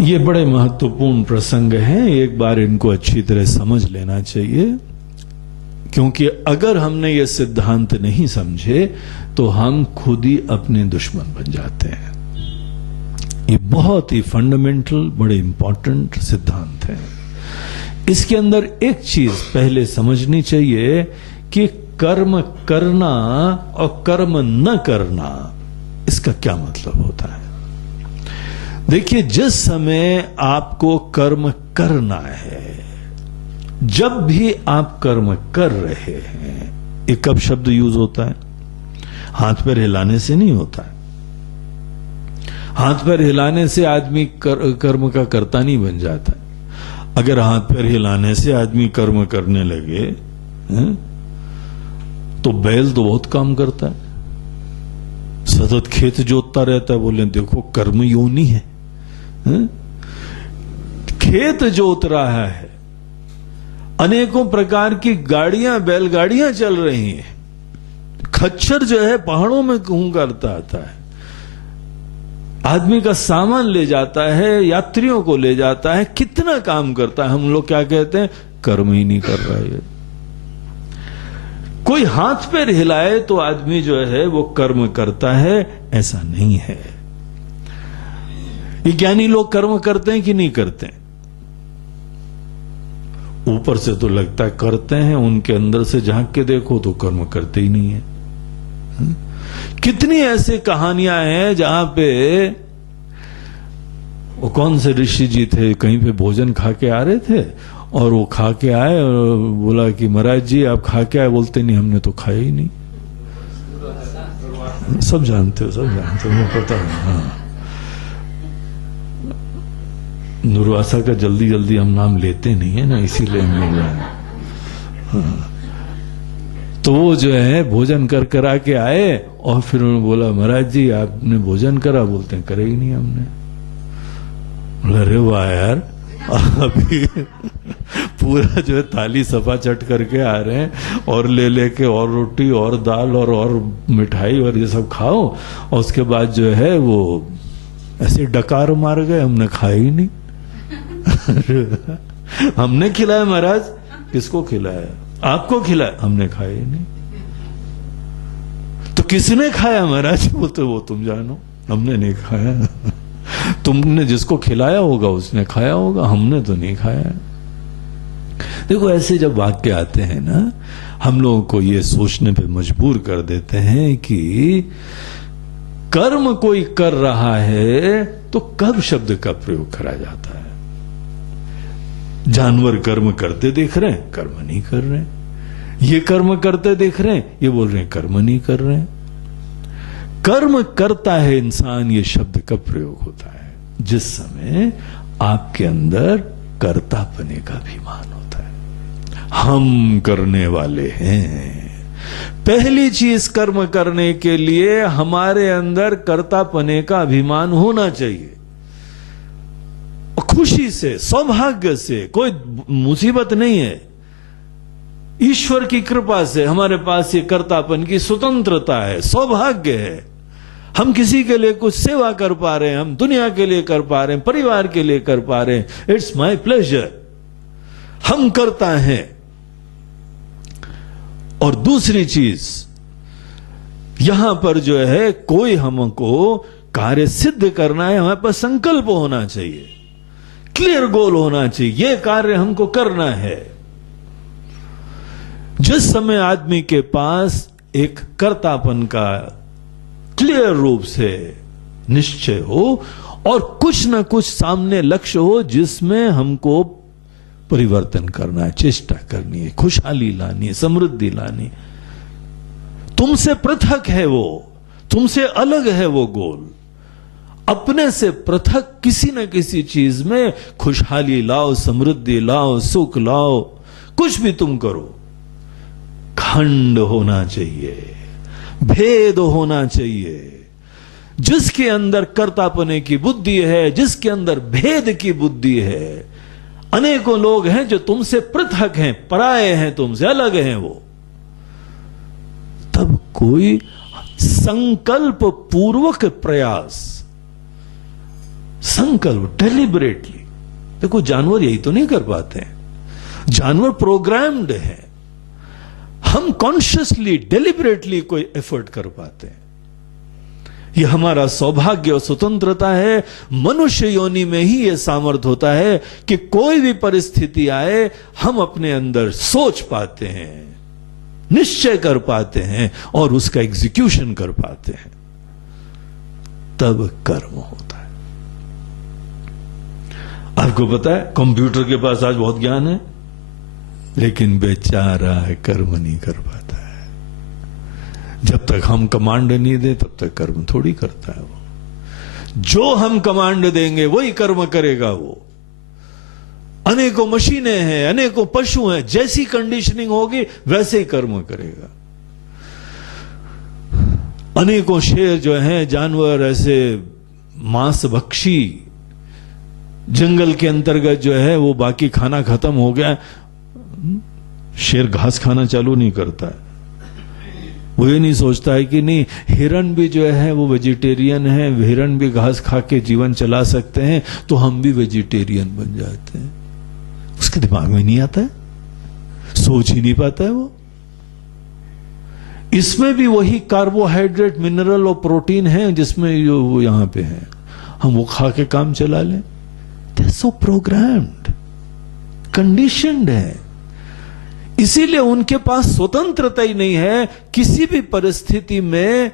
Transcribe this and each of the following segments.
ये बड़े महत्वपूर्ण प्रसंग हैं, एक बार इनको अच्छी तरह समझ लेना चाहिए, क्योंकि अगर हमने ये सिद्धांत नहीं समझे तो हम खुद ही अपने दुश्मन बन जाते हैं। ये बहुत ही फंडामेंटल, बड़े इंपॉर्टेंट सिद्धांत है। इसके अंदर एक चीज पहले समझनी चाहिए कि कर्म करना और कर्म न करना, इसका क्या मतलब होता है। देखिए, जिस समय आपको कर्म करना है, जब भी आप कर्म कर रहे हैं, ये कब शब्द यूज होता है? हाथ पैर हिलाने से नहीं होता है। हाथ पैर हिलाने से आदमी कर्म का कर्ता नहीं बन जाता है। अगर हाथ पैर हिलाने से आदमी कर्म करने लगे तो बैल तो बहुत काम करता है, सतत खेत जोतता रहता है। बोले देखो कर्म योनि है, खेत जोत रहा है, अनेकों प्रकार की गाड़ियां, बैलगाड़ियां चल रही हैं। खच्चर जो है पहाड़ों में घूम करता आता है, आदमी का सामान ले जाता है, यात्रियों को ले जाता है, कितना काम करता है। हम लोग क्या कहते हैं? कर्म ही नहीं कर रहा है। कोई हाथ पैर हिलाए तो आदमी जो है वो कर्म करता है, ऐसा नहीं है। ये ज्ञानी लोग कर्म करते हैं कि नहीं करते हैं? ऊपर से तो लगता है करते हैं, उनके अंदर से झांक के देखो तो कर्म करते ही नहीं है। कितनी ऐसी कहानियां हैं जहां पे वो कौन से ऋषि जी थे, कहीं पे भोजन खा के आ रहे थे और वो खा के आए और बोला कि महाराज जी आप खा के आए? बोलते नहीं, हमने तो खाया ही नहीं। सब जानते हो, सब जानते हो, मुझे पता है। हाँ, दुर्वासा का जल्दी जल्दी हम नाम लेते नहीं है ना, इसीलिए हम लोग हाँ। तो वो जो है भोजन कर करा के आए और फिर उन्होंने बोला महाराज जी आपने भोजन करा? बोलते हैं करे ही नहीं हमने। बोला अरे वाह यार, अभी पूरा जो है थाली सफा चट करके आ रहे हैं और ले लेके और रोटी और दाल और मिठाई और ये सब खाओ, और उसके बाद जो है वो ऐसे डकार मार गए, हमने खाया ही नहीं। हमने खिलाया महाराज? किसको खिलाया? आपको खिलाया? हमने खाया ही नहीं। तो किसने खाया महाराज? बोलते वो तुम जानो, हमने नहीं खाया। तुमने जिसको खिलाया होगा उसने खाया होगा, हमने तो नहीं खाया। देखो ऐसे जब वाक्य आते हैं ना, हम लोगों को ये सोचने पे मजबूर कर देते हैं कि कर्म कोई कर रहा है तो कब शब्द का प्रयोग करा जाता है। जानवर कर्म करते देख रहे हैं, कर्म नहीं कर रहे हैं। ये कर्म करते देख रहे हैं, ये बोल रहे हैं कर्म नहीं कर रहे हैं। कर्म करता है इंसान, ये शब्द का प्रयोग होता है जिस समय आपके अंदर कर्तापने का अभिमान होता है। हम करने वाले हैं। पहली चीज कर्म करने के लिए हमारे अंदर कर्तापने का अभिमान होना चाहिए। खुशी से, सौभाग्य से, कोई मुसीबत नहीं है। ईश्वर की कृपा से हमारे पास ये कर्तापन की स्वतंत्रता है, सौभाग्य है। हम किसी के लिए कुछ सेवा कर पा रहे हैं, हम दुनिया के लिए कर पा रहे हैं, परिवार के लिए कर पा रहे हैं। इट्स माय प्लेजर, हम करता है। और दूसरी चीज, यहां पर जो है कोई हमको कार्य सिद्ध करना है, हमारे पास संकल्प होना चाहिए, क्लियर गोल होना चाहिए, यह कार्य हमको करना है। जिस समय आदमी के पास एक कर्तापन का क्लियर रूप से निश्चय हो और कुछ ना कुछ सामने लक्ष्य हो जिसमें हमको परिवर्तन करना है, चेष्टा करनी है, खुशहाली लानी है, समृद्धि लानी, तुमसे पृथक है वो, तुमसे अलग है वो गोल। अपने से पृथक किसी न किसी चीज में खुशहाली लाओ, समृद्धि लाओ, सुख लाओ, कुछ भी तुम करो। खंड होना चाहिए, भेद होना चाहिए। जिसके अंदर कर्तापने की बुद्धि है, जिसके अंदर भेद की बुद्धि है, अनेकों लोग हैं जो तुमसे पृथक हैं, पराये हैं, तुमसे अलग हैं वो, तब कोई संकल्प पूर्वक प्रयास संकल्प डेलिबरेटली। देखो जानवर यही तो नहीं कर पाते हैं, जानवर प्रोग्राम्ड है, हम कॉन्शियसली डेलिबरेटली कोई एफर्ट कर पाते हैं। यह हमारा सौभाग्य और स्वतंत्रता है। मनुष्य योनि में ही यह सामर्थ्य होता है कि कोई भी परिस्थिति आए हम अपने अंदर सोच पाते हैं, निश्चय कर पाते हैं और उसका एग्जीक्यूशन कर पाते हैं, तब कर्म होता है। आपको पता है कंप्यूटर के पास आज बहुत ज्ञान है, लेकिन बेचारा कर्म नहीं कर पाता है। जब तक हम कमांड नहीं दे तब तक कर्म थोड़ी करता है वो। जो हम कमांड देंगे वही कर्म करेगा वो। अनेकों मशीनें हैं, अनेकों पशु हैं, जैसी कंडीशनिंग होगी वैसे ही कर्म करेगा। अनेकों शेर जो हैं, जानवर ऐसे मांस भक्षी, जंगल के अंतर्गत जो है वो बाकी खाना खत्म हो गया, शेर घास खाना चालू नहीं करता है। वो ये नहीं सोचता है कि नहीं हिरन भी जो है वो वेजिटेरियन है, हिरन भी घास खा के जीवन चला सकते हैं, तो हम भी वेजिटेरियन बन जाते हैं। उसके दिमाग में नहीं आता है, सोच ही नहीं पाता है वो। इसमें भी वही कार्बोहाइड्रेट, मिनरल और प्रोटीन है जिसमें वो यहां पे है, हम वो खा के काम चला लें। They are so programmed, conditioned है। इसीलिए उनके पास स्वतंत्रता ही नहीं है किसी भी परिस्थिति में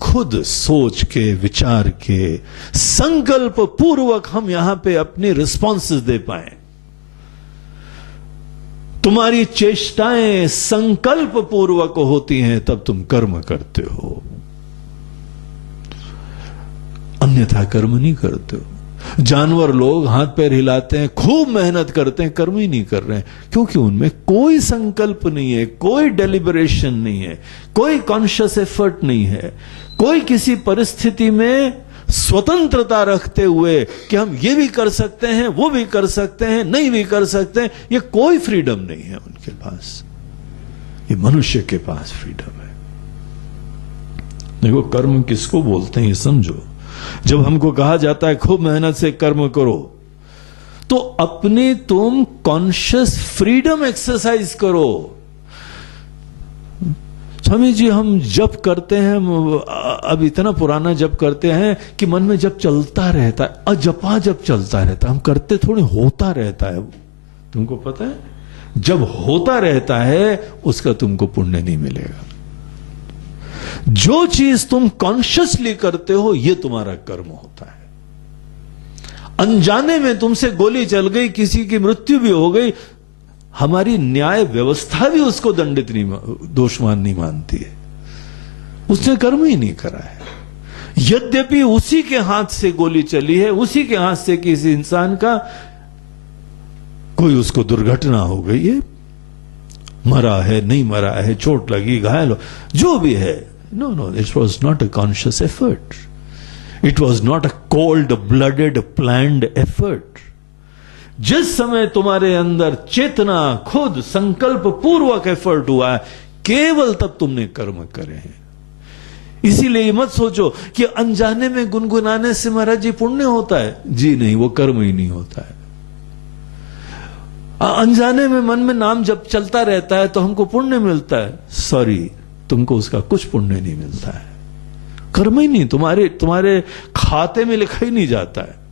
खुद सोच के, विचार के, संकल्प पूर्वक हम यहां पे अपनी रिस्पॉन्सेस दे पाए। तुम्हारी चेष्टाएं संकल्प पूर्वक होती हैं तब तुम कर्म करते हो, अन्यथा कर्म नहीं करते हो। जानवर लोग हाथ पैर हिलाते हैं, खूब मेहनत करते हैं, कर्म ही नहीं कर रहे हैं, क्योंकि उनमें कोई संकल्प नहीं है, कोई डेलिबरेशन नहीं है, कोई कॉन्शियस एफर्ट नहीं है, कोई किसी परिस्थिति में स्वतंत्रता रखते हुए कि हम ये भी कर सकते हैं, वो भी कर सकते हैं, नहीं भी कर सकते हैं, ये कोई फ्रीडम नहीं है उनके पास। ये मनुष्य के पास फ्रीडम है। देखो कर्म किसको बोलते हैं ये समझो। जब हमको कहा जाता है खूब मेहनत से कर्म करो, तो अपनी तुम कॉन्शियस फ्रीडम एक्सरसाइज करो। स्वामी जी हम जप करते हैं, अब इतना पुराना जप करते हैं कि मन में जप चलता रहता है, अजपा जप चलता रहता है, हम करते थोड़े होता रहता है। तुमको पता है जब होता रहता है उसका तुमको पुण्य नहीं मिलेगा। जो चीज तुम कॉन्शियसली करते हो ये तुम्हारा कर्म होता है। अनजाने में तुमसे गोली चल गई, किसी की मृत्यु भी हो गई, हमारी न्याय व्यवस्था भी उसको दंडित नहीं, दोषमान नहीं मानती है, उसने कर्म ही नहीं करा है। यद्यपि उसी के हाथ से गोली चली है, उसी के हाथ से किसी इंसान का कोई उसको दुर्घटना हो गई है, मरा है, नहीं मरा है, चोट लगी, घायल हो, जो भी है, no, it was not a conscious effort. It was not a cold-blooded, planned effort. जिस समय तुम्हारे अंदर चेतना, खुद संकल्प पूर्वक एफर्ट हुआ है, केवल तब तुमने कर्म करे हैं। इसीलिए मत सोचो कि अनजाने में गुनगुनाने से महाराज जी पुण्य होता है। जी नहीं, वो कर्म ही नहीं होता है। अनजाने में मन में नाम जब चलता रहता है तो हमको पुण्य मिलता है। सॉरी, तुमको उसका कुछ पुण्य नहीं मिलता है, कर्म ही नहीं, तुम्हारे खाते में लिखा ही नहीं जाता है।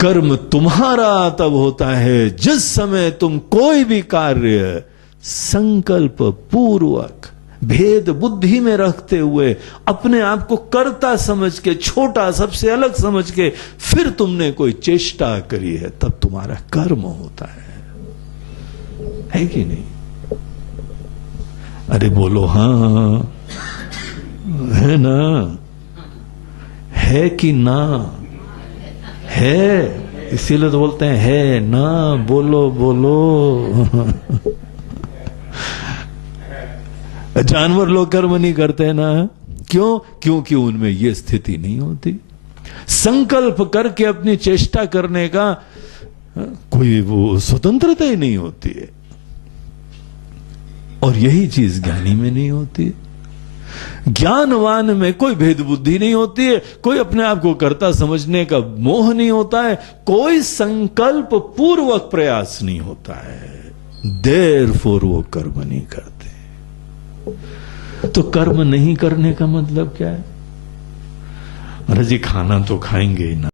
कर्म तुम्हारा तब होता है जिस समय तुम कोई भी कार्य संकल्प पूर्वक, भेद बुद्धि में रखते हुए, अपने आप को कर्ता समझ के, छोटा, सबसे अलग समझ के फिर तुमने कोई चेष्टा करी है, तब तुम्हारा कर्म होता है कि नहीं? अरे बोलो हाँ, है ना? है कि ना? है, इसीलिए तो बोलते हैं है ना, बोलो बोलो। जानवर लोग कर्म नहीं करते ना, क्यों? क्योंकि उनमें यह स्थिति नहीं होती। संकल्प करके अपनी चेष्टा करने का कोई वो स्वतंत्रता ही नहीं होती है, और यही चीज ज्ञानी में नहीं होती। ज्ञानवान में कोई भेद बुद्धि नहीं होती है, कोई अपने आप को कर्ता समझने का मोह नहीं होता है, कोई संकल्प पूर्वक प्रयास नहीं होता है, देयरफॉर वो कर्म नहीं करते। तो कर्म नहीं करने का मतलब क्या है? अरे जी खाना तो खाएंगे ही ना,